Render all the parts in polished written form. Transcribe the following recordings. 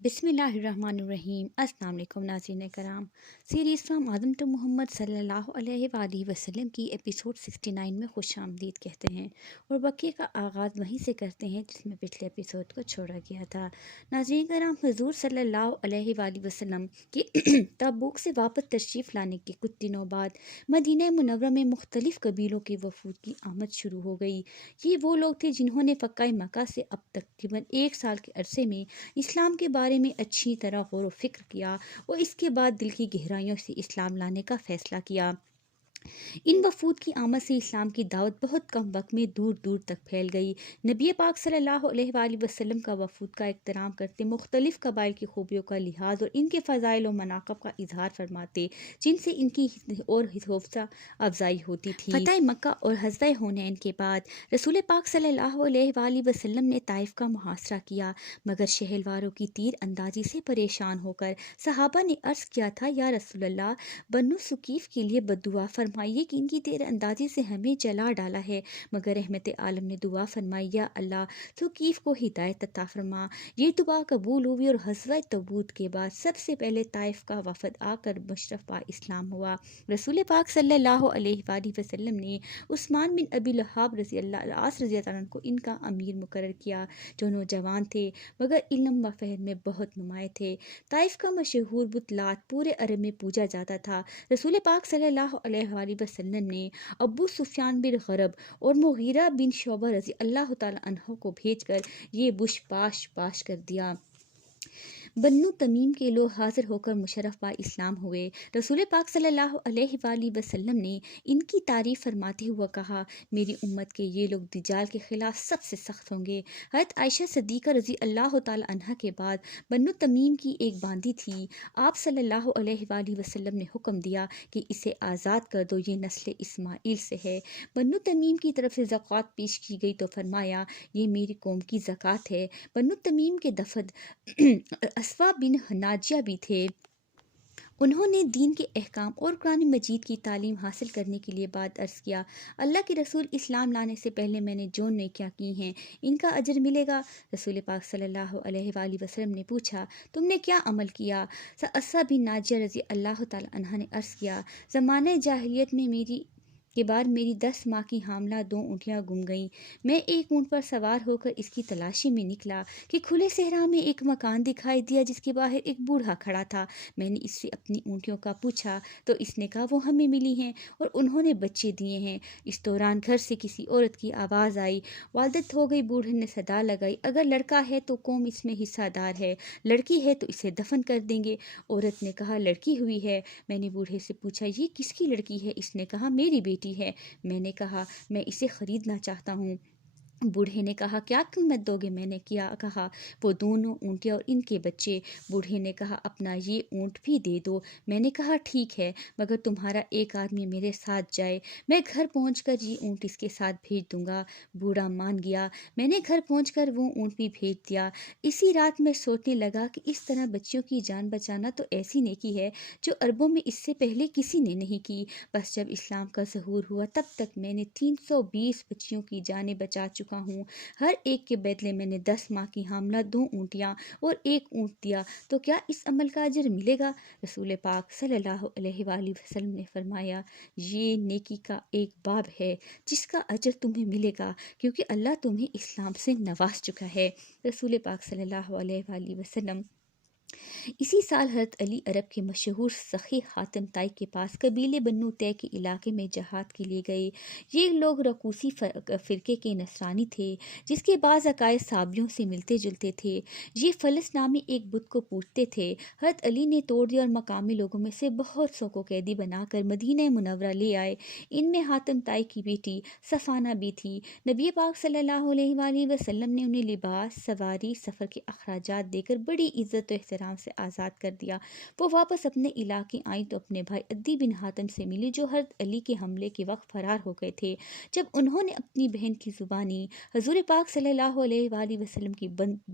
بسم اللہ الرحمن الرحیم۔ السلام علیکم ناظرین کرام، سیریز فرام آدم ٹو محمد صلی اللہ علیہ وآلہ وسلم کی ایپیسوڈ 69 میں خوش آمدید کہتے ہیں، اور بقیہ کا آغاز وہیں سے کرتے ہیں جس میں پچھلے ایپیسوڈ کو چھوڑا گیا تھا۔ ناظرین کرام، حضور صلی اللہ علیہ وآلہ وسلم کی تبوک سے واپس تشریف لانے کے کچھ دنوں بعد مدینہ منورہ میں مختلف قبیلوں کے وفود کی آمد شروع ہو گئی۔ یہ وہ لوگ تھے جنہوں نے فقہ مکہ سے اب تقریباً 1 سال کے عرصے میں اسلام کے بارے میں اچھی طرح غور و فکر کیا اور اس کے بعد دل کی گہرائیوں سے اسلام لانے کا فیصلہ کیا۔ ان وفود کی آمد سے اسلام کی دعوت بہت کم وقت میں دور دور تک پھیل گئی۔ نبی پاک صلی اللہ علیہ وآلہ وسلم کا وفود کا احترام کرتے، مختلف قبائل کی خوبیوں کا لحاظ اور ان کے فضائل و مناقب کا اظہار فرماتے، جن سے ان کی اور حوصلہ افزائی ہوتی تھی۔ فتح مکہ اور غزوہ حنین کے بعد رسول پاک صلی اللہ علیہ وآلہ وسلم نے طائف کا محاصرہ کیا، مگر شہر والوں کی تیر اندازی سے پریشان ہو کر صحابہ نے عرض کیا تھا، یا رسول اللہ، بنو ثقیف کے لیے بددعا فرمائیے کہ ان کی تیر اندازی سے ہمیں جلا ڈالا ہے۔ مگر رحمت عالم نے دعا فرمائی، یا اللہ، ثقیف کو ہدایت عطا فرما۔ یہ دعا قبول ہوئی اور غزوہ تبوک کے بعد سب سے پہلے طائف کا وفد آ کر مشرف با اسلام ہوا۔ رسول پاک صلی اللہ علیہ وآلہ وسلم نے عثمان بن ابی لہاب العاص رضی اللہ عنہ کو ان کا امیر مقرر کیا، جو نوجوان تھے مگر علم و فہم میں بہت نمایاں تھے۔ طائف کا مشہور بت لات پورے عرب میں پوجا جاتا تھا۔ رسول پاک صلی اللہ علیہ وآلہ وسلم نے ابو سفیان بن حرب اور مغیرہ بن شعبہ رضی اللہ تعالیٰ عنہ کو بھیج کر یہ بش پاش کر دیا۔ بنو تمیم کے لوگ حاضر ہو کر مشرف با اسلام ہوئے۔ رسول پاک صلی اللہ علیہ وآلہ وسلم نے ان کی تعریف فرماتے ہوئے کہا، میری امت کے یہ لوگ دجال کے خلاف سب سے سخت ہوں گے۔ حضرت عائشہ صدیقہ رضی اللہ تعالیٰ عنہ کے بعد بنو تمیم کی ایک باندی تھی۔ آپ صلی اللہ علیہ وآلہ وسلم نے حکم دیا کہ اسے آزاد کر دو، یہ نسل اسماعیل سے ہے۔ بنو تمیم کی طرف سے زکوٰۃ پیش کی گئی تو فرمایا، یہ میری قوم کی زکوٰۃ ہے۔ بنو تمیم کے دفد اسوا بن ناجیہ بھی تھے۔ انہوں نے دین کے احکام اور قرآن مجید کی تعلیم حاصل کرنے کے لیے بعد عرض کیا، اللہ کے رسول، اسلام لانے سے پہلے میں نے جو نیکیاں کی ہیں ان کا اجر ملے گا؟ رسول پاک صلی اللہ علیہ وآلہ وسلم نے پوچھا، تم نے کیا عمل کیا؟ اسوا بن ناجیہ رضی اللہ تعالیٰ عنہ نے عرض کیا، زمانہ جاہلیت میں میری 10 ماہ کی حاملہ 2 اونٹیاں گم گئیں۔ میں ایک اونٹ پر سوار ہو کر اس کی تلاشی میں نکلا کہ کھلے صحرا میں ایک مکان دکھائی دیا جس کے باہر ایک بوڑھا کھڑا تھا۔ میں نے اس سے اپنی اونٹیوں کا پوچھا تو اس نے کہا، وہ ہمیں ملی ہیں اور انہوں نے بچے دیے ہیں۔ اس دوران گھر سے کسی عورت کی آواز آئی، والدت ہو گئی۔ بوڑھے نے صدا لگائی، اگر لڑکا ہے تو قوم اس میں حصہ دار ہے، لڑکی ہے تو اسے دفن کر دیں گے۔ عورت نے کہا، لڑکی ہوئی ہے۔ میں نے بوڑھے سے پوچھا، یہ کس کی لڑکی ہے؟ اس نے کہا، میری بیٹی ہے۔ میں نے کہا، میں اسے خریدنا چاہتا ہوں۔ بوڑھے نے کہا، کیا قیمت دو گے؟ میں نے کہا، وہ دونوں اونٹیاں اور ان کے بچے۔ بوڑھے نے کہا، اپنا یہ اونٹ بھی دے دو۔ میں نے کہا، ٹھیک ہے، مگر تمہارا ایک آدمی میرے ساتھ جائے، میں گھر پہنچ کر یہ اونٹ اس کے ساتھ بھیج دوں گا۔ بوڑھا مان گیا۔ میں نے گھر پہنچ کر وہ اونٹ بھی بھیج دیا۔ اسی رات میں سوچنے لگا کہ اس طرح بچیوں کی جان بچانا تو ایسی نیکی ہے جو عربوں میں اس سے پہلے کسی نے نہیں کی۔ بس جب اسلام کا ظہور ہوا تب تک میں نے 320 بچیوں کی جانیں بچا چکا ہوں۔ ہر ایک کے بدلے میں نے 10 ماہ کی حاملہ 2 اونٹیاں اور 1 اونٹ دیا، تو کیا اس عمل کا اجر ملے گا؟ رسول پاک صلی اللہ علیہ وآلہ وسلم نے فرمایا، یہ نیکی کا ایک باب ہے جس کا اجر تمہیں ملے گا، کیونکہ اللہ تمہیں اسلام سے نواز چکا ہے۔ رسول پاک صلی اللہ علیہ وآلہ وسلم اسی سال حضرت علی عرب کے مشہور سخی حاتم طائی کے پاس قبیلے بنو طے کے علاقے میں جہاد کے لیے گئے۔ یہ لوگ رقوسی فرقے کے نصرانی تھے جس کے بعض عقائد صابیوں سے ملتے جلتے تھے۔ یہ فلس نامی ایک بت کو پوجتے تھے۔ حضرت علی نے توڑ دیا اور مقامی لوگوں میں سے بہت سو کو قیدی بنا کر مدینہ منورہ لے آئے۔ ان میں حاتم طائی کی بیٹی صفانہ بھی تھی۔ نبی پاک صلی اللہ علیہ وآلہ وسلم نے انہیں لباس، سواری، سفر کے اخراجات دے کر بڑی عزت و احترام السلام سے آزاد کر دیا۔ وہ واپس اپنے علاقے آئیں تو اپنے بھائی عدی بن حاتم سے ملی جو حضرت علی کے حملے کے وقت فرار ہو گئے تھے۔ جب انہوں نے اپنی بہن کی زبانی حضور پاک صلی اللہ علیہ وآلہ وسلم کی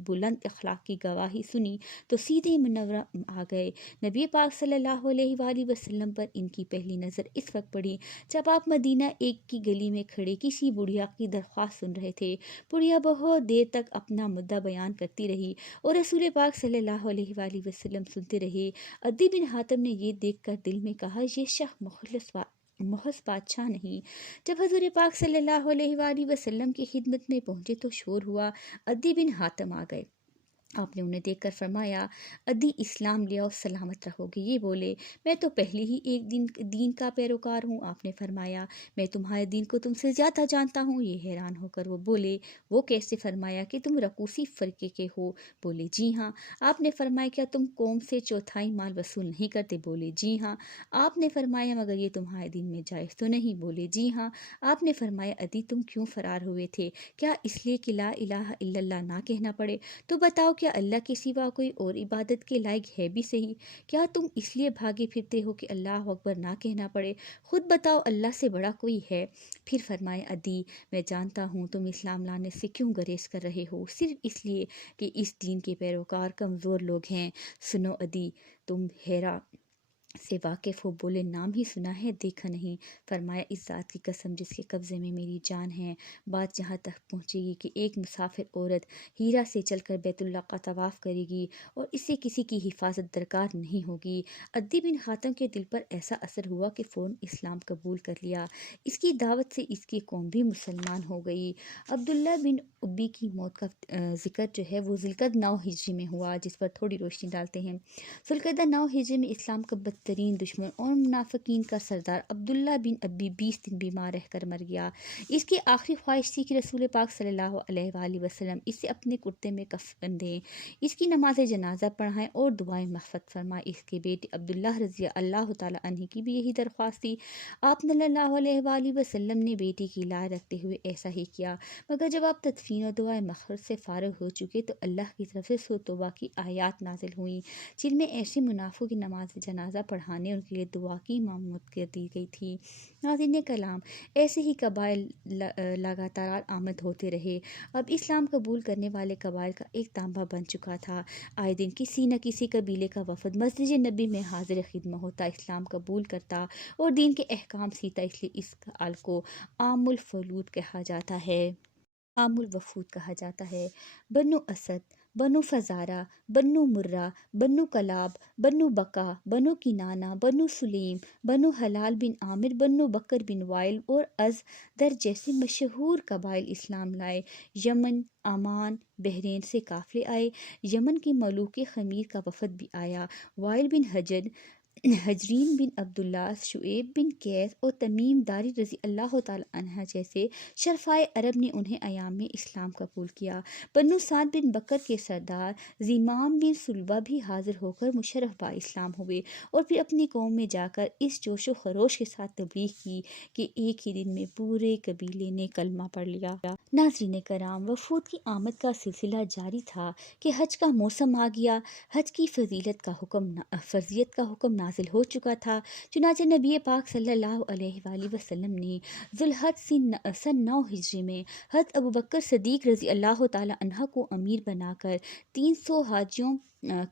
بلند اخلاق کی گواہی سنی تو سیدھے منورہ آ گئے۔ نبی پاک صلی اللہ علیہ وآلہ وسلم پر ان کی پہلی نظر اس وقت پڑی جب آپ مدینہ ایک کی گلی میں کھڑے کسی بڑھیا کی درخواست سن رہے تھے۔ بڑھیا بہت دیر تک اپنا مدعا بیان کرتی رہی اور رسول پاک صلی اللہ علیہ وآلہ وسلم سنتے رہے۔ عدی بن حاتم نے یہ دیکھ کر دل میں کہا یہ شخص محض بادشاہ نہیں۔ جب حضور پاک صلی اللہ علیہ وآلہ وسلم کی خدمت میں پہنچے تو شور ہوا، عدی بن حاتم آ گئے۔ آپ نے انہیں دیکھ کر فرمایا عدی اسلام لے آؤ سلامت رہو گے۔ یہ بولے میں تو پہلے ہی ایک دین کا پیروکار ہوں۔ آپ نے فرمایا میں تمہارے دین کو تم سے زیادہ جانتا ہوں۔ یہ حیران ہو کر وہ بولے وہ کیسے؟ فرمایا کہ تم رقوسی فرقے کے ہو۔ بولے جی ہاں۔ آپ نے فرمایا کیا تم قوم سے چوتھائی مال وصول نہیں کرتے؟ بولے جی ہاں۔ آپ نے فرمایا مگر یہ تمہارے دین میں جائز تو نہیں؟ بولے جی ہاں۔ آپ نے فرمایا عدی تم کیوں فرار ہوئے تھے؟ کیا اس لیے کہ لا الہ الا اللہ نہ کہنا پڑے؟ تو بتاؤ کیا اللہ کے سوا کوئی اور عبادت کے لائق ہے بھی صحیح؟ کیا تم اس لیے بھاگے پھرتے ہو کہ اللہ اکبر نہ کہنا پڑے؟ خود بتاؤ اللہ سے بڑا کوئی ہے؟ پھر فرمائے عدی میں جانتا ہوں تم اسلام لانے سے کیوں گریز کر رہے ہو، صرف اس لیے کہ اس دین کے پیروکار کمزور لوگ ہیں۔ سنو عدی تم ہیرا سے واقف ہو؟ بولے نام ہی سنا ہے دیکھا نہیں۔ فرمایا اس ذات کی قسم جس کے قبضے میں میری جان ہے، بات یہاں تک پہنچے گی کہ ایک مسافر عورت ہیرا سے چل کر بیت اللہ کا طواف کرے گی اور اسے کسی کی حفاظت درکار نہیں ہوگی۔ عدی بن حاتم کے دل پر ایسا اثر ہوا کہ فوراً اسلام قبول کر لیا۔ اس کی دعوت سے اس کی قوم بھی مسلمان ہو گئی۔ عبداللہ بن ابی کی موت کا ذکر جو ہے وہ ذوالقعدہ 9 ہجری میں ہوا، جس پر تھوڑی روشنی ڈالتے ہیں۔ ذوالقعدہ 9 ہجری میں اسلام کا بدترین دشمن اور منافقین کا سردار عبداللہ بن ابی 20 دن بیمار رہ کر مر گیا۔ اس کی آخری خواہش تھی کہ رسول پاک صلی اللہ علیہ وآلہ وسلم اسے اپنے کرتے میں کفن دیں، اس کی نماز جنازہ پڑھائیں اور دعائیں مغفرت فرمائیں۔ اس کے بیٹے عبداللہ رضی اللہ تعالیٰ عنہ کی بھی یہی درخواست تھی۔ آپ صلی اللہ علیہ وآلہ وسلم نے بیٹی کی لائے رکھتے ہوئے ایسا ہی کیا، مگر جب آپ تدفین و دعائیں مغفرت سے فارغ ہو چکے تو اللہ کی طرف سے سورۃ توبہ کی آیات نازل ہوئیں جن میں ایسے منافقوں کی نماز جنازہ پڑھانے اور ان کے لیے دعا کی ممانعت کر دی گئی تھی۔ ناظرین کلام، ایسے ہی قبائل لگاتار آمد ہوتے رہے۔ اب اسلام قبول کرنے والے قبائل کا ایک تانبہ بن چکا تھا۔ آئے دن کسی نہ کسی قبیلے کا وفد مسجد نبی میں حاضر خدمت ہوتا، اسلام قبول کرتا اور دین کے احکام سیتا۔ اس لیے اس حال کو عام الفلود کہا جاتا ہے۔ عام الوفود کہا جاتا ہے۔ بنو اسد، بنو فزارہ، بنو مرہ، بنو کلاب، بنو بکا، بنو کنانہ، بنو سلیم، بنو حلال بن عامر، بنو بکر بن وائل اور از در جیسے مشہور قبائل اسلام لائے۔ یمن، عمان، بحرین سے قافلے آئے۔ یمن کے ملوک خمیر کا وفد بھی آیا۔ وائل بن حجر، حجرین بن عبداللہ، شعیب بن قیس اور تمیم داری رضی اللہ تعالیٰ عنہ جیسے شرفائے عرب نے انہیں ایام میں اسلام قبول کیا۔ بنو سعد بن بکر کے سردار زمام بن سلبہ بھی حاضر ہو کر مشرف با اسلام ہوئے اور پھر اپنی قوم میں جا کر اس جوش و خروش کے ساتھ تبلیغ کی کہ ایک ہی دن میں پورے قبیلے نے کلمہ پڑھ لیا۔ ناظرین کرام، وفود کی آمد کا سلسلہ جاری تھا کہ حج کا موسم آ گیا۔ حج کی فرضیت کا حکم نازل ہو چکا تھا۔ چنانچہ نبی پاک صلی اللہ علیہ وآلہ وسلم نے ذوالحج سن 9 ہجری میں حضرت ابوبکر صدیق رضی اللہ تعالیٰ عنہ کو امیر بنا کر 300 حاجیوں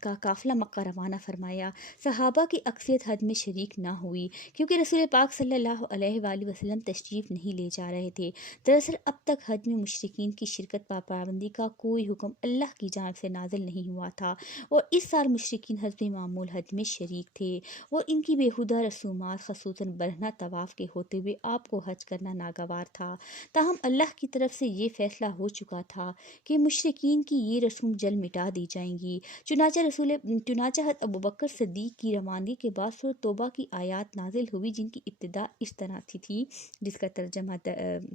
کا قافلہ مکہ روانہ فرمایا۔ صحابہ کی اکثریت حج میں شریک نہ ہوئی کیونکہ رسول پاک صلی اللہ علیہ وآلہ وسلم تشریف نہیں لے جا رہے تھے۔ دراصل اب تک حج میں مشرکین کی شرکت پر پابندی کا کوئی حکم اللہ کی جانب سے نازل نہیں ہوا تھا اور اس سال مشرکین حسب معمول حج میں شریک تھے اور ان کی بیہودہ رسومات خصوصاً برہنہ طواف کے ہوتے ہوئے آپ کو حج کرنا ناگوار تھا۔ تاہم اللہ کی طرف سے یہ فیصلہ ہو چکا تھا کہ مشرکین کی یہ رسوم جلد مٹا دی جائیں گی۔ چنانچہ حضرت ابوبکر صدیق کی روانگی کے بعد سورۃ توبہ کی آیات نازل ہوئی جن کی ابتدا اس طرح تھی، جس کا ترجمہ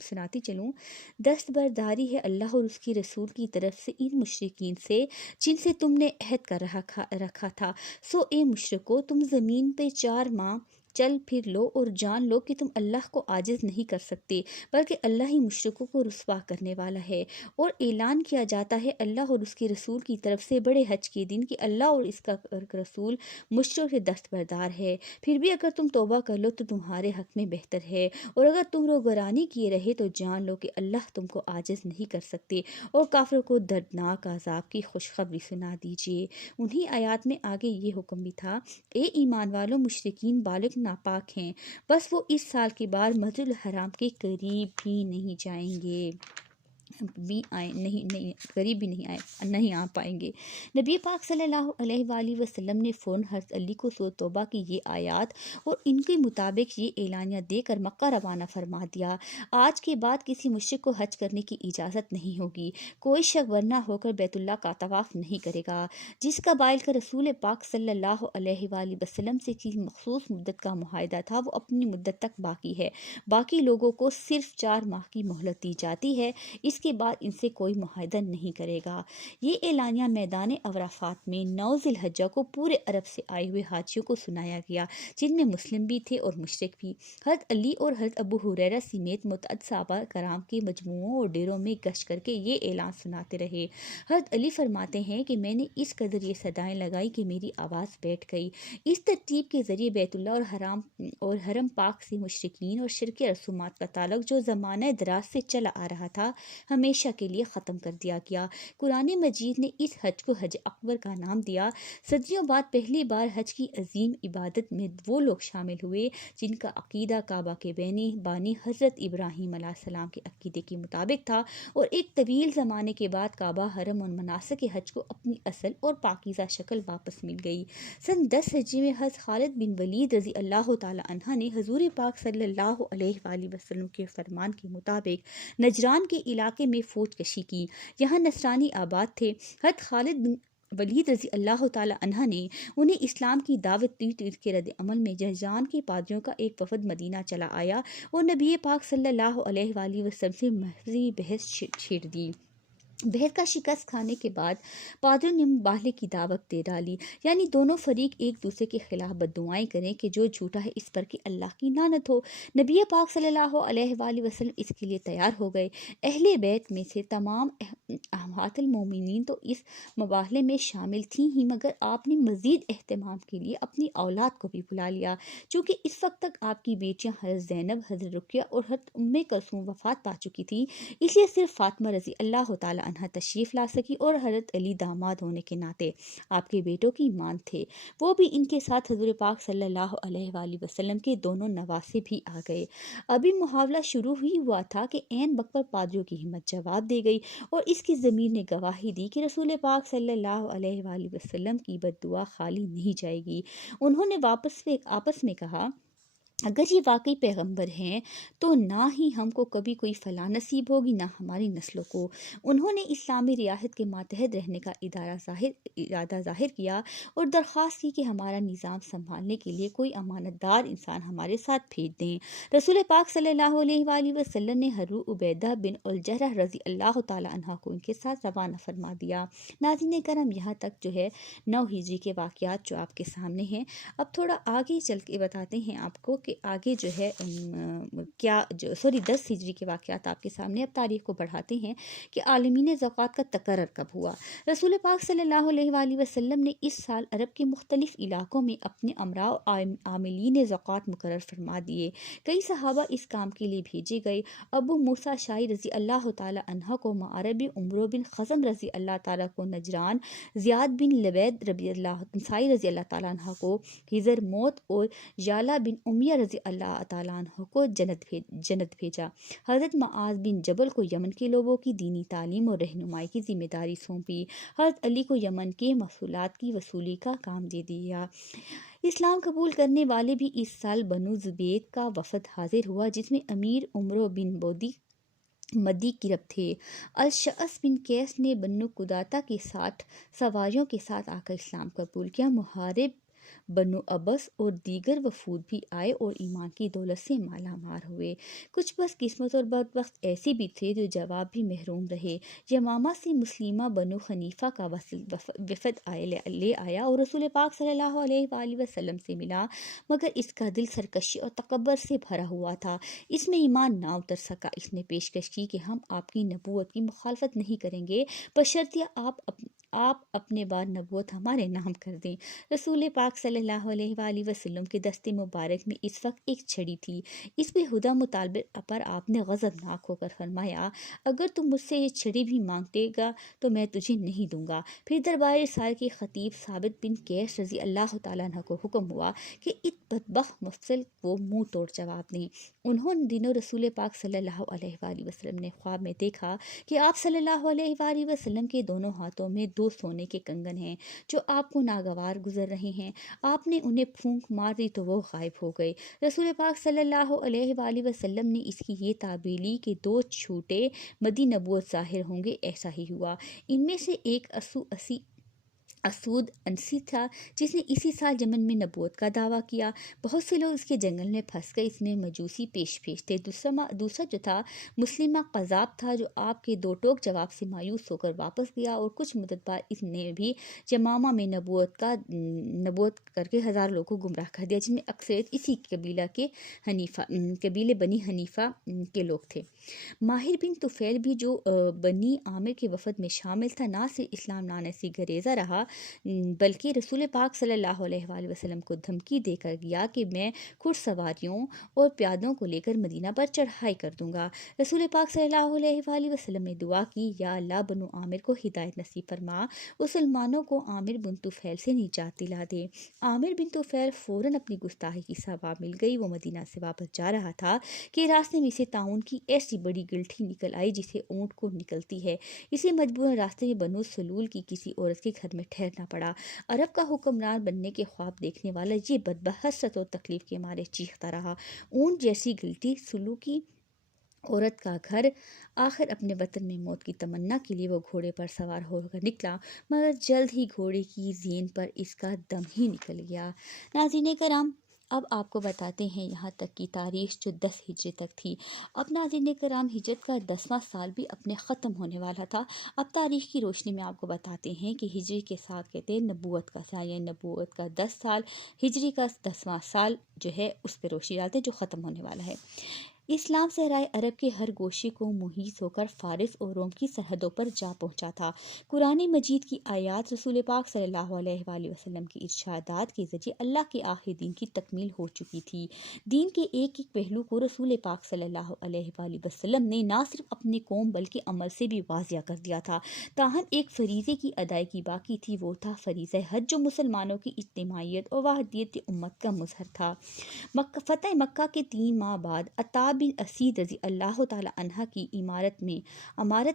سناتی چلوں۔ دستبرداری ہے اللہ اور اس کی رسول کی طرف سے ان مشرکین سے جن سے تم نے عہد کر رکھا تھا، سو اے مشرکو تم زمین پہ چل پھر لو اور جان لو کہ تم اللہ کو عاجز نہیں کر سکتے، بلکہ اللہ ہی مشرکوں کو رسوا کرنے والا ہے۔ اور اعلان کیا جاتا ہے اللہ اور اس کے رسول کی طرف سے بڑے حج کے دن کہ اللہ اور اس کا رسول مشرکوں سے دستبردار ہے، پھر بھی اگر تم توبہ کر لو تو تمہارے حق میں بہتر ہے، اور اگر تم روگرانی کیے رہے تو جان لو کہ اللہ تم کو عاجز نہیں کر سکتے، اور کافروں کو دردناک عذاب کی خوشخبری سنا دیجیے۔ انہی آیات میں آگے یہ حکم بھی تھا، اے ایمان والو، مشرکین بالغ ناپاک ہیں، بس وہ اس سال کے بعد مسجد الحرام کے قریب بھی نہیں جائیں گے، قریب بھی نہیں آ پائیں گے۔ نبی پاک صلی اللہ علیہ وآلہ وسلم نے فوراً حضرت علی کو سورۃ توبہ کی یہ آیات اور ان کے مطابق یہ اعلانیہ دے کر مکہ روانہ فرما دیا، آج کے بعد کسی مشرک کو حج کرنے کی اجازت نہیں ہوگی، کوئی شک ورنہ ہو کر بیت اللہ کا طواف نہیں کرے گا۔ جس قبائل کا رسول پاک صلی اللہ علیہ وآلہ وسلم سے کسی مخصوص مدت کا معاہدہ تھا وہ اپنی مدت تک باقی ہے، باقی لوگوں کو صرف 4 ماہ کی مہلت دی جاتی ہے، اس کے بعد ان سے کوئی معاہدہ نہیں کرے گا۔ یہ اعلانیہ میدان عرفات میں 9 ذی الحجہ کو پورے عرب سے آئے ہوئے حاجیوں کو سنایا گیا، جن میں مسلم بھی تھے اور مشرک بھی۔ حضرت علی اور حضرت ابو ہریرہ سمیت متعدد صحابہ کرام کے مجموعوں اور ڈیروں میں گشت کر کے یہ اعلان سناتے رہے۔ حضرت علی فرماتے ہیں کہ میں نے اس قدر یہ صدائیں لگائی کہ میری آواز بیٹھ گئی۔ اس ترتیب کے ذریعے بیت اللہ اور حرم پاک سے مشرکین اور شرک رسومات کا تعلق جو زمانہ دراز سے چلا آ رہا تھا ہمیشہ کے لیے ختم کر دیا گیا۔ قرآن مجید نے اس حج کو حج اکبر کا نام دیا۔ صدیوں بعد پہلی بار حج کی عظیم عبادت میں وہ لوگ شامل ہوئے جن کا عقیدہ کعبہ کے بانی حضرت ابراہیم علیہ السلام کے عقیدے کے مطابق تھا، اور ایک طویل زمانے کے بعد کعبہ، حرم اور مناسک حج کو اپنی اصل اور پاکیزہ شکل واپس مل گئی۔ سن 10 ہجری میں حضرت خالد بن ولید رضی اللہ تعالی عنہ نے حضور پاک صلی اللہ علیہ وآلہ وسلم کے فرمان کے مطابق نجران کے علاقے میں فوج کشی کی، یہاں نصرانی آباد تھے۔ حضرت خالد بن ولید رضی اللہ تعالی عنہ نے انہیں اسلام کی دعوت دی تو اس کے رد عمل میں نجران کے پادریوں کا ایک وفد مدینہ چلا آیا اور نبی پاک صلی اللہ علیہ وآلہ وسلم سے محض بحث چھیڑ دی۔ بحث کا شکست کھانے کے بعد پادریوں نے مباہلے کی دعوت دے ڈالی، یعنی دونوں فریق ایک دوسرے کے خلاف بددعائیں کریں کہ جو جھوٹا ہے اس پر کہ اللہ کی لعنت ہو۔ نبی پاک صلی اللہ علیہ وآلہ وسلم اس کے لیے تیار ہو گئے۔ اہل بیت میں سے تمام امہات المومنین تو اس مباہلے میں شامل تھیں ہی، مگر آپ نے مزید اہتمام کے لیے اپنی اولاد کو بھی بلا لیا، چونکہ اس وقت تک آپ کی بیٹیاں حضرت زینب، حضرت رقیہ اور حضرت ام کلثوم وفات پا چکی تھیں، اس لیے صرف فاطمہ رضی اللہ تعالی عنہا تشریف لا سکی، اور حضرت علی داماد ہونے کے ناطے آپ کے بیٹوں کی مان تھے، وہ بھی ان کے ساتھ حضور پاک صلی اللہ علیہ وآلہ وسلم کے دونوں نواسے بھی آ گئے۔ ابھی محاولہ شروع ہی ہوا تھا کہ عین وقت پر پادریوں کی ہمت جواب دے گئی، اور اس کی ضمیر نے گواہی دی کہ رسول پاک صلی اللہ علیہ وآلہ وسلم کی بددعا خالی نہیں جائے گی۔ انہوں نے آپس میں کہا، اگر یہ واقعی پیغمبر ہیں تو نہ ہی ہم کو کبھی کوئی فلاح نصیب ہوگی نہ ہماری نسلوں کو۔ انہوں نے اسلامی ریاست کے ماتحت رہنے کا ارادہ ظاہر کیا اور درخواست کی کہ ہمارا نظام سنبھالنے کے لیے کوئی امانت دار انسان ہمارے ساتھ بھیج دیں۔ رسول پاک صلی اللہ علیہ وآلہ وسلم نے حضرت عبیدہ بن الجرح رضی اللہ تعالی عنہ کو ان کے ساتھ روانہ فرما دیا۔ ناظرین کرام، یہاں تک جو ہے 9 ہجری کے واقعات جو آپ کے سامنے ہیں۔ اب تھوڑا آگے چل کے بتاتے ہیں آپ کو کہ آگے جو ہے 10 ہجری کے واقعات آپ کے سامنے۔ اب تاریخ کو بڑھاتے ہیں کہ عالمین زکوٰۃ کا تقرر کب ہوا۔ رسول پاک صلی اللہ علیہ وآلہ وسلم نے اس سال عرب کے مختلف علاقوں میں اپنے امراء و عاملین زکوٰۃ مقرر فرما دیے۔ کئی صحابہ اس کام کے لیے بھیجے گئے۔ ابو موسیٰ شاعری رضی اللہ تعالی عنہ کو معرب، عمرو بن خزم رضی اللہ تعالیٰ کو نجران، زیاد بن لبید انصاری رضی اللہ تعالیٰ عنہ کو حضر موت اور یعلا بن امیہ رضی اللہ تعالیٰ عنہ کو جنت بھیجا۔ حضرت معاذ بن جبل کو یمن کے لوگوں کی دینی تعلیم اور رہنمائی کی ذمہ داری سونپی۔ حضرت علی کو یمن کے محصولات کی وصولی کا کام دے دیا۔ اسلام قبول کرنے والے بھی اس سال بنو زبید کا وفد حاضر ہوا، جس میں امیر عمرو بن مدی کرب تھے۔ الشعث بن قیس نے بنو قداتا کے 60 سواریوں کے ساتھ آ کر اسلام قبول کیا۔ محارب بنو عبس اور دیگر وفود بھی آئے اور ایمان کی دولت سے مالا مال ہوئے۔ کچھ بس قسمت اور بدبخت ایسے بھی تھے جو جواب بھی محروم رہے۔ یمامہ سے مسلمہ بنو حنیفہ کا وفد لے آیا اور رسول پاک صلی اللہ علیہ وآلہ وسلم سے ملا، مگر اس کا دل سرکشی اور تکبر سے بھرا ہوا تھا۔ اس میں ایمان نہ اتر سکا۔ اس نے پیشکش کی کہ ہم آپ کی نبوت کی مخالفت نہیں کریں گے بشرطیہ آپ اپنے بعد نبوت ہمارے نام کر دیں۔ رسول پاک صلی اللہ علیہ وآلہ وسلم کے دست مبارک میں اس وقت ایک چھڑی تھی۔ اس بے ہدہ مطالبے پر آپ نے غضبناک ہو کر فرمایا، اگر تم مجھ سے یہ چھڑی بھی مانگتے گا تو میں تجھے نہیں دوں گا۔ پھر دربار رسالہ کے خطیب ثابت بن قیس رضی اللہ تعالیٰ عنہ کو حکم ہوا کہ اس بدبخت مفصل کو منہ توڑ جواب دیں۔ انہوں دنوں رسول پاک صلی اللہ علیہ وآلہ وسلم نے خواب میں دیکھا کہ آپ صلی اللہ علیہ وآلہ وسلم کے دونوں ہاتھوں میں 2 سونے کے کنگن ہیں جو آپ کو ناگوار گزر رہے ہیں۔ آپ نے انہیں پھونک مار دی تو وہ غائب ہو گئے۔ رسول پاک صلی اللہ علیہ وآلہ وسلم نے اس کی یہ تعبیر لی کہ 2 چھوٹے مدی نبوت ظاہر ہوں گے۔ ایسا ہی ہوا۔ ان میں سے ایک اسود انسی تھا جس نے اسی سال یمن میں نبوت کا دعویٰ کیا۔ بہت سے لوگ اس کے جنگل میں پھنس گئے۔ اس میں مجوسی پیش تھے۔ دوسرا جو تھا مسلمہ قذاب تھا جو آپ کے 2 ٹوک جواب سے مایوس ہو کر واپس گیا، اور کچھ مدت بعد اس نے بھی یمامہ میں نبوت کر کے 1000 لوگوں کو گمراہ کر دیا، جن میں اکثریت اسی قبیلے بنی حنیفہ کے لوگ تھے۔ ماہر بن طفیل بھی جو بنی عامر کے وفد میں شامل تھا، نہ صرف اسلام لانے سے گریزہ رہا بلکہ رسول پاک صلی اللہ علیہ وآلہ وسلم کو دھمکی دے کر گیا کہ میں گھڑ سواریوں اور پیادوں کو لے کر مدینہ پر چڑھائی کر دوں گا۔ رسول پاک صلی اللہ علیہ وآلہ وسلم نے دعا کی، یا اللہ بنو عامر کو ہدایت نصیب فرما، مسلمانوں کو عامر بن طفیل سے نجات دلا دے۔ عامر بن طفیل فوراً اپنی گستاخی کی سزا مل گئی۔ وہ مدینہ سے واپس جا رہا تھا کہ راستے میں اسے طاعون کی ایسی بڑی گلٹھی نکل آئی جسے اونٹ کو نکلتی ہے۔ اسے مجبوراً راستے میں بنو سلول کی کسی عورت کے گھر میں ٹھہرنا پڑا۔ عرب کا حکمران بننے کے خواب دیکھنے والا یہ بدبخت حسرت اور تکلیف کے مارے چیختا رہا۔ اونٹ جیسی گلٹی، سلو کی عورت کا گھر۔ آخر اپنے وطن میں موت کی تمنا کے لیے وہ گھوڑے پر سوار ہو کر نکلا، مگر جلد ہی گھوڑے کی زین پر اس کا دم ہی نکل گیا۔ ناظرین کرام، اب آپ کو بتاتے ہیں یہاں تک کی تاریخ جو 10 ہجری تک تھی۔ اب ناظرین کرام، ہجرت کا 10واں سال بھی اپنے ختم ہونے والا تھا۔ اب تاریخ کی روشنی میں آپ کو بتاتے ہیں کہ ہجری کے ساتھ کہتے ہیں نبوت کا سال، یعنی نبوت کا 10 سال، ہجری کا 10واں سال جو ہے اس پہ روشنی ڈالتے ہیں جو ختم ہونے والا ہے۔ اسلام صحرائے عرب کے ہر گوشے کو محیط ہو کر فارس اور روم کی سرحدوں پر جا پہنچا تھا۔ قرآن مجید کی آیات رسول پاک صلی اللہ علیہ وآلہ وسلم کی ارشادات کے ذریعے اللہ کے آخری دین کی تکمیل ہو چکی تھی۔ دین کے ایک ایک پہلو کو رسول پاک صلی اللہ علیہ وآلہ وسلم نے نہ صرف اپنے قوم بلکہ عمل سے بھی واضح کر دیا تھا۔ تاہم ایک فریضے کی ادائیگی باقی تھی، وہ تھا فریضہ حج، جو مسلمانوں کی اجتماعیت اور وحدت امت کا مظہر تھا۔ فتح مکہ کے 3 ماہ بعد عطا بن اسید رضی اللہ تعالی عنہ کی امارت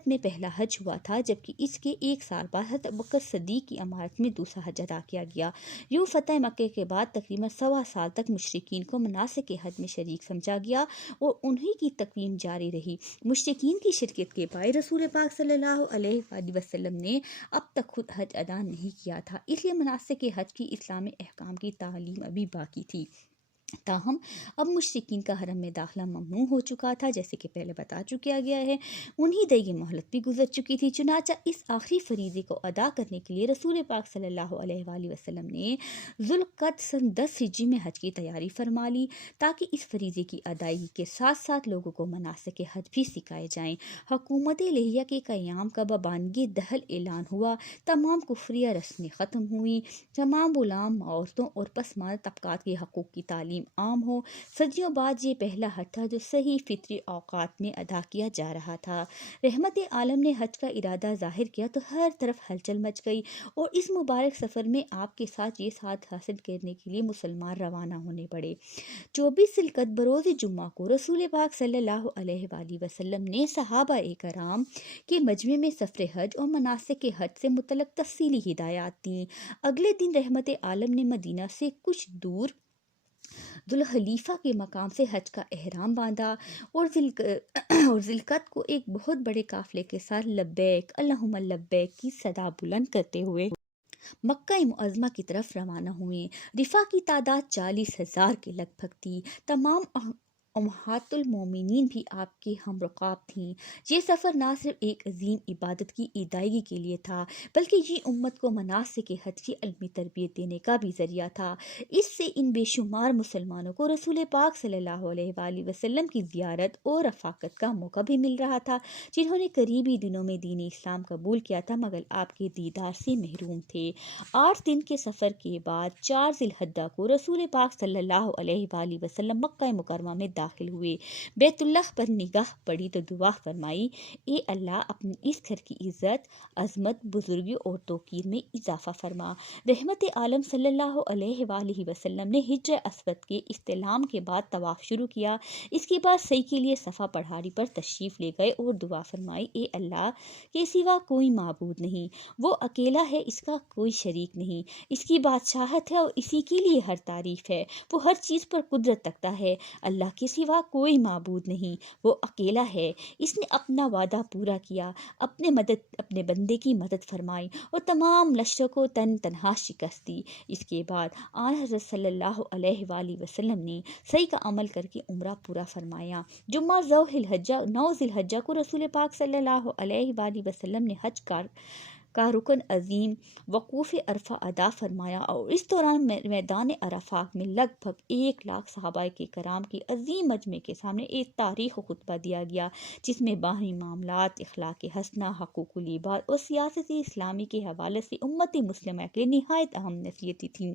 میں پہلا حج ہوا تھا، جبکہ اس کے 1 سال بعد حضرت ابوبکر صدیق کی امارت میں دوسرا حج ادا کیا گیا۔ یوں فتح مکہ کے بعد تقریباً 1.25 سال تک مشرکین کو مناسک حج میں شریک سمجھا گیا اور انہی کی تقویم جاری رہی۔ مشرکین کی شرکت کے باعث رسول پاک صلی اللہ علیہ وآلہ وسلم نے اب تک خود حج ادا نہیں کیا تھا، اس لیے مناسک حج کی اسلامی احکام کی تعلیم ابھی باقی تھی۔ تاہم اب مشرکین کا حرم میں داخلہ ممنوع ہو چکا تھا، جیسے کہ پہلے بتا چکا گیا ہے۔ انہی دئی مہلت بھی گزر چکی تھی، چنانچہ اس آخری فریضے کو ادا کرنے کے لیے رسول پاک صلی اللہ علیہ وآلہ وسلم نے ذوالقعدہ سن 10 ہجری میں حج کی تیاری فرما لی، تاکہ اس فریضے کی ادائیگی کے ساتھ ساتھ لوگوں کو مناسک حج بھی سکھائے جائیں۔ حکومت الہیہ کے قیام کا ببانگی دہل اعلان ہوا، تمام کفریہ رسمیں ختم ہوئیں، تمام غلام، عورتوں اور پسماندہ طبقات کے حقوق کی تعلیم عام ہو۔ صدیوں بعد یہ پہلا حج تھا جو صحیح فطری اوقات میں ادا کیا جا رہا تھا۔ رحمت عالم نے حج کا ارادہ ظاہر کیا تو ہر طرف ہلچل مچ گئی، اور اس مبارک سفر میں آپ کے ساتھ یہ سعادت حاصل کرنے کے لیے مسلمان روانہ ہونے پڑے۔ 24 ذی القعدہ بروز جمعہ کو رسول پاک صلی اللہ علیہ وآلہ وسلم نے صحابہ کرام کے مجمع میں سفر حج اور مناسک حج سے متعلق تفصیلی ہدایات دیں۔ اگلے دن رحمت عالم نے مدینہ سے کچھ دور ذوالحلیفہ کے مقام سے حج کا احرام باندھا، اور ذی القعدہ کو ایک بہت بڑے قافلے کے ساتھ لبیک اللہم لبیک کی صدا بلند کرتے ہوئے مکہ معظمہ کی طرف روانہ ہوئے۔ رفاع کی تعداد 40,000 کے لگ بھگ تھی۔ تمام امہات المومنین بھی آپ کے ہم رکاب تھیں۔ یہ سفر نہ صرف ایک عظیم عبادت کی ادائیگی کے لیے تھا بلکہ یہ امت کو مناسک حج کی علمی تربیت دینے کا بھی ذریعہ تھا۔ اس سے ان بے شمار مسلمانوں کو رسول پاک صلی اللہ علیہ وآلہ وسلم کی زیارت اور رفاقت کا موقع بھی مل رہا تھا، جنہوں نے قریبی دنوں میں دین اسلام قبول کیا تھا مگر آپ کے دیدار سے محروم تھے۔ 8 دن کے سفر کے بعد 4 ذی الحجہ کو رسول پاک صلی اللہ علیہ وآلہ وسلم مکہ مکرمہ میں داخل ہوئے۔ بیت اللہ پر نگاہ پڑی تو دعا فرمائی، اے اللہ اپنی اس گھر کی عزت، عظمت، بزرگی اور توقیر میں اضافہ فرما۔ رحمت عالم صلی اللہ علیہ وآلہ وسلم نے حجر اسود کے استلام کے بعد طواف شروع کیا۔ اس کے بعد سعی کے لیے صفا پہاڑی پر تشریف لے گئے اور دعا فرمائی، اے اللہ کے سوا کوئی معبود نہیں، وہ اکیلا ہے، اس کا کوئی شریک نہیں، اس کی بادشاہت ہے اور اسی کے لیے ہر تعریف ہے، وہ ہر چیز پر قدرت رکھتا ہے، اللہ کے سوا کوئی معبود نہیں، وہ اکیلا ہے، اس نے اپنا وعدہ پورا کیا، اپنے بندے کی مدد فرمائی اور تمام لشکر کو تنہا شکست دی۔ اس کے بعد آن حضرت صلی اللہ علیہ وآلہ وسلم نے سعی کا عمل کر کے عمرہ پورا فرمایا۔ جمعہ 9 ذی الحجہ کو رسول پاک صلی اللہ علیہ وآلہ وسلم نے حج کا رکن عظیم وقوف عرفہ ادا فرمایا اور اس دوران میدان عرفات میں لگ بھگ 1,00,000 صحابہ کرام کے عظیم مجمع کے سامنے ایک تاریخی خطبہ دیا گیا، جس میں باہمی معاملات، اخلاق حسنہ، حقوق العباد اور سیاست اسلامی کے حوالے سے امت مسلمہ کے لیے نہایت اہم نصیحتیں تھیں۔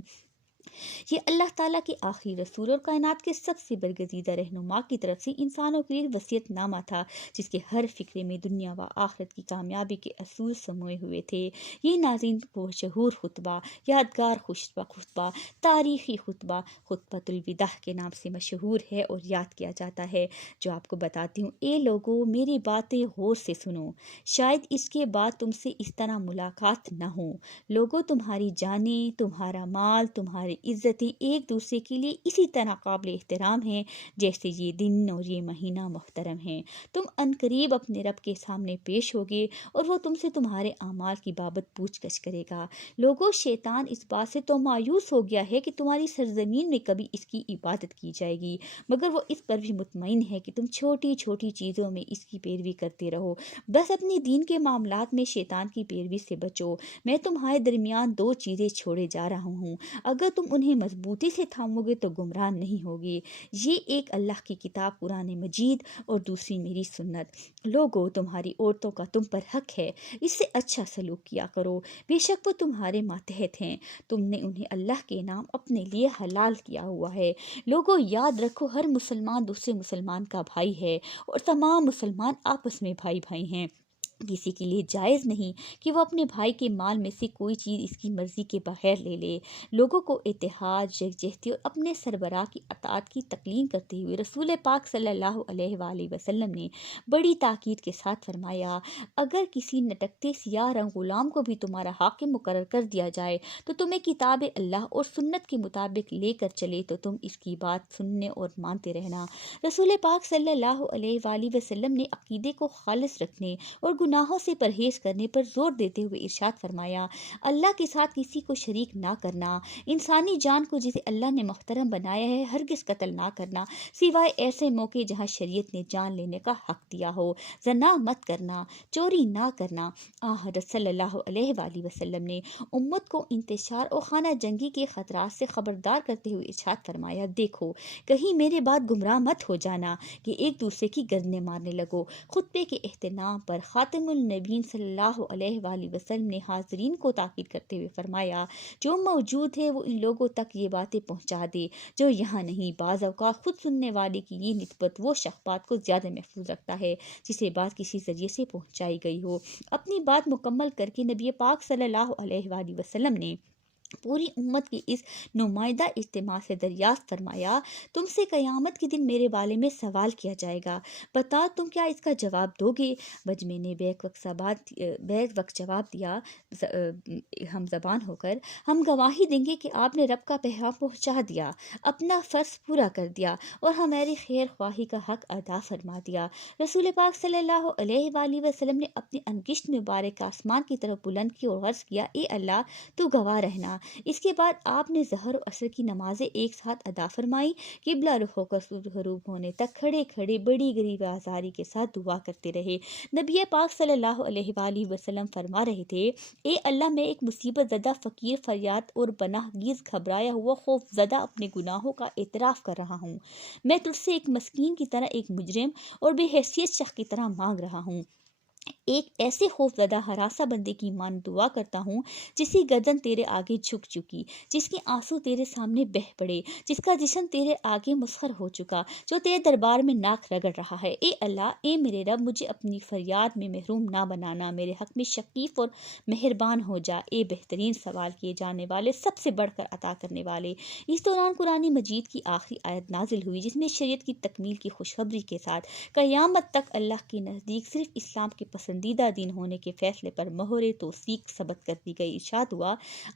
یہ اللہ تعالیٰ کے آخری رسول اور کائنات کے سب سے برگزیدہ رہنما کی طرف سے انسانوں کے لیے وصیت نامہ تھا، جس کے ہر فقرے میں دنیا و آخرت کی کامیابی کے اصول سموئے ہوئے تھے۔ یہ ناظرین مشہور خطبہ، یادگار خطبہ، تاریخی خطبہ خطبۃ الوداع کے نام سے مشہور ہے اور یاد کیا جاتا ہے، جو آپ کو بتاتی ہوں۔ اے لوگو، میری باتیں غور سے سنو، شاید اس کے بعد تم سے اس طرح ملاقات نہ ہو۔ لوگو، تمہاری جانیں، تمہارا مال، تمہاری عزتیں ایک دوسرے کے لیے اسی طرح قابل احترام ہیں جیسے یہ دن اور یہ مہینہ محترم ہیں۔ تم عنقریب اپنے رب کے سامنے پیش ہوگے اور وہ تم سے تمہارے اعمال کی بابت پوچھ گچھ کرے گا۔ لوگو، شیطان اس بات سے تو مایوس ہو گیا ہے کہ تمہاری سرزمین میں کبھی اس کی عبادت کی جائے گی، مگر وہ اس پر بھی مطمئن ہے کہ تم چھوٹی چھوٹی چیزوں میں اس کی پیروی کرتے رہو۔ بس اپنے دین کے معاملات میں شیطان کی پیروی سے بچو۔ میں تمہارے درمیان 2 چیزیں چھوڑے جا رہا ہوں، اگر تم انہیں مضبوطی سے تھامو گے تو گمراہ نہیں ہوگے۔ یہ ایک اللہ کی کتاب قرآن مجید اور دوسری میری سنت۔ لوگو، تمہاری عورتوں کا تم پر حق ہے، اس سے اچھا سلوک کیا کرو، بے شک وہ تمہارے ماتحت ہیں، تم نے انہیں اللہ کے نام اپنے لیے حلال کیا ہوا ہے۔ لوگو، یاد رکھو، ہر مسلمان دوسرے مسلمان کا بھائی ہے اور تمام مسلمان آپس میں بھائی بھائی ہیں۔ کسی کے لیے جائز نہیں کہ وہ اپنے بھائی کے مال میں سے کوئی چیز اس کی مرضی کے بغیر لے لے۔ لوگوں کو اتحاد، یکجہتی اور اپنے سربراہ کی اطاعت کی تلقین کرتے ہوئے رسول پاک صلی اللہ علیہ وآلہ وسلم نے بڑی تاکید کے ساتھ فرمایا، اگر کسی نٹکتے سیاہ رنگ غلام کو بھی تمہارا حاکم مقرر کر دیا جائے تو تمہیں کتاب اللہ اور سنت کے مطابق لے کر چلے تو تم اس کی بات سننے اور مانتے رہنا۔ رسول پاک صلی اللہ علیہ وآلہ وسلم نے عقیدے کو خالص رکھنے اور گناہوں سے پرہیز کرنے پر زور دیتے ہوئے ارشاد فرمایا، اللہ کے ساتھ کسی کو شریک نہ کرنا، انسانی جان کو جسے اللہ نے محترم بنایا ہے ہرگز قتل نہ کرنا سوائے ایسے موقع جہاں شریعت نے جان لینے کا حق دیا ہو، زنا مت کرنا، چوری نہ کرنا۔ حضرت صلی اللہ علیہ وآلہ وسلم نے امت کو انتشار اور خانہ جنگی کے خطرات سے خبردار کرتے ہوئے ارشاد فرمایا، دیکھو کہیں میرے بعد گمراہ مت ہو جانا کہ ایک دوسرے کی گردنیں مارنے لگو۔ خطبے کے اہتمام پر خاتم النبیین صلی اللہ علیہ وآلہ وسلم نے حاضرین کو تاکید کرتے ہوئے فرمایا، جو موجود ہے وہ ان لوگوں تک یہ باتیں پہنچا دے جو یہاں نہیں۔ بعض اوقات خود سننے والے کی یہ نسبت وہ شخص بات کو زیادہ محفوظ رکھتا ہے جسے بات کسی ذریعے سے پہنچائی گئی ہو۔ اپنی بات مکمل کر کے نبی پاک صلی اللہ علیہ وآلہ وسلم نے پوری امت کی اس نمائندہ اجتماع سے دریافت فرمایا، تم سے قیامت کے دن میرے بارے میں سوال کیا جائے گا، بتاؤ تم کیا اس کا جواب دو گے؟ بجمے نے بیک وقت جواب دیا، ہم زبان ہو کر ہم گواہی دیں گے کہ آپ نے رب کا پیغام پہنچا دیا، اپنا فرض پورا کر دیا اور ہماری خیر خواہی کا حق ادا فرما دیا۔ رسول پاک صلی اللہ علیہ وآلہ وسلم نے اپنی انگشت مبارک آسمان کی طرف بلند کی اور عرض کیا، اے اللہ تو گواہ رہنا۔ اس کے بعد آپ نے ظہر و عصر کی نمازیں ایک ساتھ ادا فرمائی، قبلہ رخ ہو کر سورج غروب ہونے تک کھڑے کھڑے بڑی غریب آزاری کے ساتھ دعا کرتے رہے۔ نبی پاک صلی اللہ علیہ وآلہ وسلم فرما رہے تھے، اے اللہ میں ایک مصیبت زدہ فقیر فریاد اور پناہ گیز گھبرایا ہوا خوف زدہ اپنے گناہوں کا اعتراف کر رہا ہوں۔ میں تجھ سے ایک مسکین کی طرح، ایک مجرم اور بے حیثیت شخص کی طرح مانگ رہا ہوں۔ ایک ایسے خوف زدہ ہراسہ بندے کی مان دعا کرتا ہوں جس کی گردن تیرے آگے جھک چکی، جس کے آنسو تیرے سامنے بہہ پڑے، جس کا جسم تیرے آگے مسخر ہو چکا، جو تیرے دربار میں ناک رگڑ رہا ہے۔ اے اللہ، اے میرے رب، مجھے اپنی فریاد میں محروم نہ بنانا، میرے حق میں شفیق اور مہربان ہو جا، اے بہترین سوال کیے جانے والے، سب سے بڑھ کر عطا کرنے والے۔ اس دوران قرآن مجید کی آخری آیت نازل ہوئی جس میں شریعت کی تکمیل کی خوشخبری کے ساتھ قیامت تک اللہ کے نزدیک صرف اسلام کے پسندیدہ دین ہونے کے فیصلے پر مہر توثیق ثبت کر دی گئی۔ ارشاد ہوا،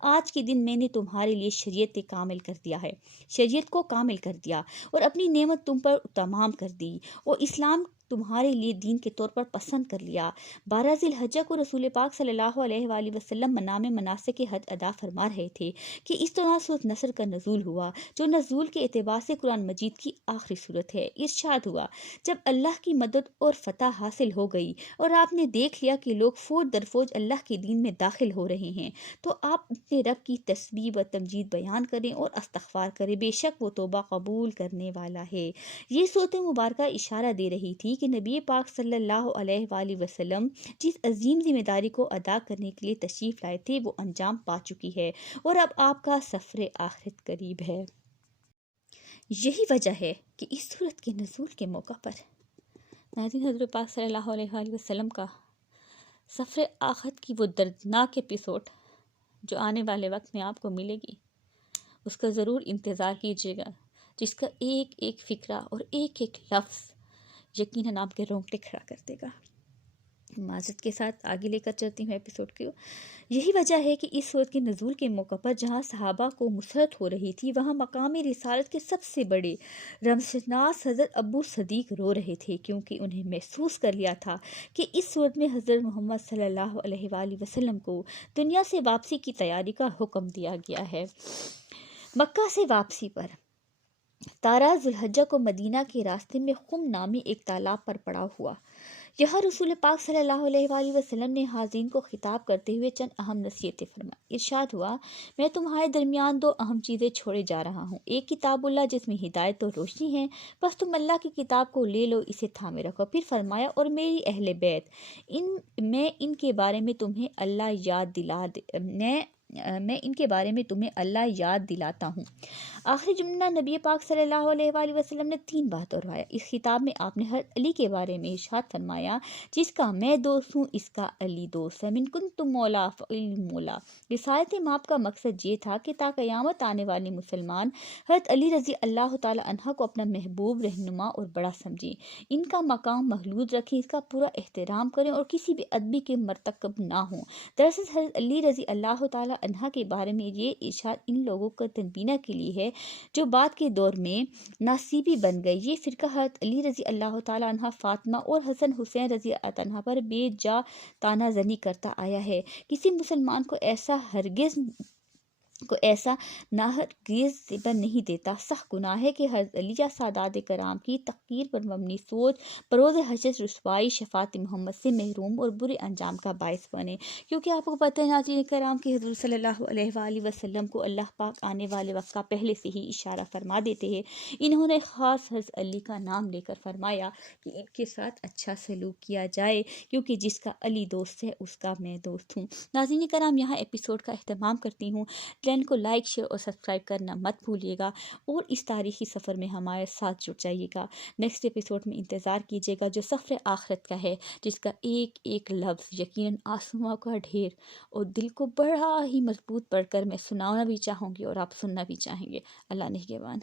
آج کے دن میں نے تمہارے لیے شریعت کامل کر دیا ہے، شریعت کو کامل کر دیا اور اپنی نعمت تم پر تمام کر دی اور اسلام تمہارے لیے دین کے طور پر پسند کر لیا۔ 12 ذی الحجہ کو رسول پاک صلی اللہ علیہ وآلہ وسلم منام مناسک کے حج ادا فرما رہے تھے کہ اس دوران سورۃ نصر کا نزول ہوا، جو نزول کے اعتبار سے قرآن مجید کی آخری صورت ہے۔ ارشاد ہوا، جب اللہ کی مدد اور فتح حاصل ہو گئی اور آپ نے دیکھ لیا کہ لوگ فوج در فوج اللہ کے دین میں داخل ہو رہے ہیں، تو آپ اپنے رب کی تسبیح و تمجید بیان کریں اور استغفار کریں، بے شک وہ توبہ قبول کرنے والا ہے۔ یہ صورت مبارکہ اشارہ دے رہی تھی کہ نبی پاک صلی اللہ علیہ وآلہ وسلم جس عظیم ذمہ داری کو ادا کرنے کے لیے تشریف لائے تھے وہ انجام پا چکی ہے اور اب آپ کا سفر آخرت قریب ہے۔ یہی وجہ ہے کہ اس صورت کے نزول کے موقع پر ناظرین، حضرت پاک صلی اللہ علیہ وآلہ وسلم کا سفر آخرت کی وہ دردناک ایپیسوڈ جو آنے والے وقت میں آپ کو ملے گی، اس کا ضرور انتظار کیجیے گا، جس کا ایک ایک فقرہ اور ایک ایک لفظ یقیناً آپ کے رونگٹے کھڑا کر دے گا۔ معذرت کے ساتھ آگے لے کر چلتی ہوں ایپیسوڈ کو۔ یہی وجہ ہے کہ اس صورت کے نزول کے موقع پر جہاں صحابہ کو مسرت ہو رہی تھی، وہاں مقام رسالت کے سب سے بڑے رمزشناس حضرت ابو صدیق رو رہے تھے، کیونکہ انہیں محسوس کر لیا تھا کہ اس صورت میں حضرت محمد صلی اللہ علیہ وآلہ وسلم کو دنیا سے واپسی کی تیاری کا حکم دیا گیا ہے۔ مکہ سے واپسی پر 13 ذی الحجہ کو مدینہ کے راستے میں خم نامی ایک تالاب پر پڑاؤ ہوا۔ یہاں رسول پاک صلی اللہ علیہ وآلہ وسلم نے حاضرین کو خطاب کرتے ہوئے چند اہم نصیحتیں فرمائیں۔ ارشاد ہوا، میں تمہارے درمیان دو اہم چیزیں چھوڑے جا رہا ہوں، ایک کتاب اللہ جس میں ہدایت اور روشنی ہے، بس تم اللہ کی کتاب کو لے لو، اسے تھامے رکھو۔ پھر فرمایا، اور میری اہل بیت، میں ان کے بارے میں تمہیں اللہ یاد دلاتا ہوں۔ آخری جملہ نبی پاک صلی اللہ علیہ وآلہ وسلم نے 3 بار دہرایا۔ اس خطاب میں آپ نے حضرت علی کے بارے میں ارشاد فرمایا، جس کا میں دوست ہوں اس کا علی دوست ہے، من کنتم مولا فعلی مولا۔ رسالت مآب کا مقصد یہ تھا کہ تا قیامت آنے والے مسلمان حضرت علی رضی اللہ تعالی عنہ کو اپنا محبوب، رہنما اور بڑا سمجھیں، ان کا مقام محلود رکھیں، اس کا پورا احترام کریں اور کسی بھی ادبی کے مرتکب نہ ہوں۔ دراصل حضرت علی رضی اللہ تعالی عنہ کے بارے میں یہ ارشاد ان لوگوں کو تنبیہ کے لیے ہے جو بعد کے دور میں ناصبی بن گئے۔ یہ فرقہ حضرت علی رضی اللہ تعالی عنہ، فاطمہ اور حسن حسین رضی اللہ عنہ پر بے جا طعنہ زنی کرتا آیا ہے۔ کسی مسلمان کو ایسا ناہرگز زبر نہیں دیتا۔ سخت گناہ ہے کہ حضرت علی یا سادات کرام کی تحقیر پر مبنی سوچ بروز حشر رسوائی، شفاعت محمد سے محروم اور برے انجام کا باعث بنے، کیونکہ آپ کو پتہ ہے ناظرین کرام کہ حضور صلی اللہ علیہ وآلہ وسلم کو اللہ پاک آنے والے وقت کا پہلے سے ہی اشارہ فرما دیتے ہیں۔ انہوں نے خاص حضرت علی کا نام لے کر فرمایا کہ ان کے ساتھ اچھا سلوک کیا جائے، کیونکہ جس کا علی دوست ہے اس کا میں دوست ہوں۔ ناظرین کرام، یہاں ایپیسوڈ کا اہتمام کرتی ہوں۔ چینل کو لائک شیئر اور سبسکرائب کرنا مت بھولیے گا، اور اس تاریخی سفر میں ہمارے ساتھ جڑ جائیے گا۔ نیکسٹ ایپیسوڈ میں انتظار کیجیے گا، جو سفر آخرت کا ہے، جس کا ایک ایک لفظ یقیناً آسماں کا ڈھیر اور دل کو بڑا ہی مضبوط پڑھ کر میں سنانا بھی چاہوں گی اور آپ سننا بھی چاہیں گے۔ اللہ نگہبان۔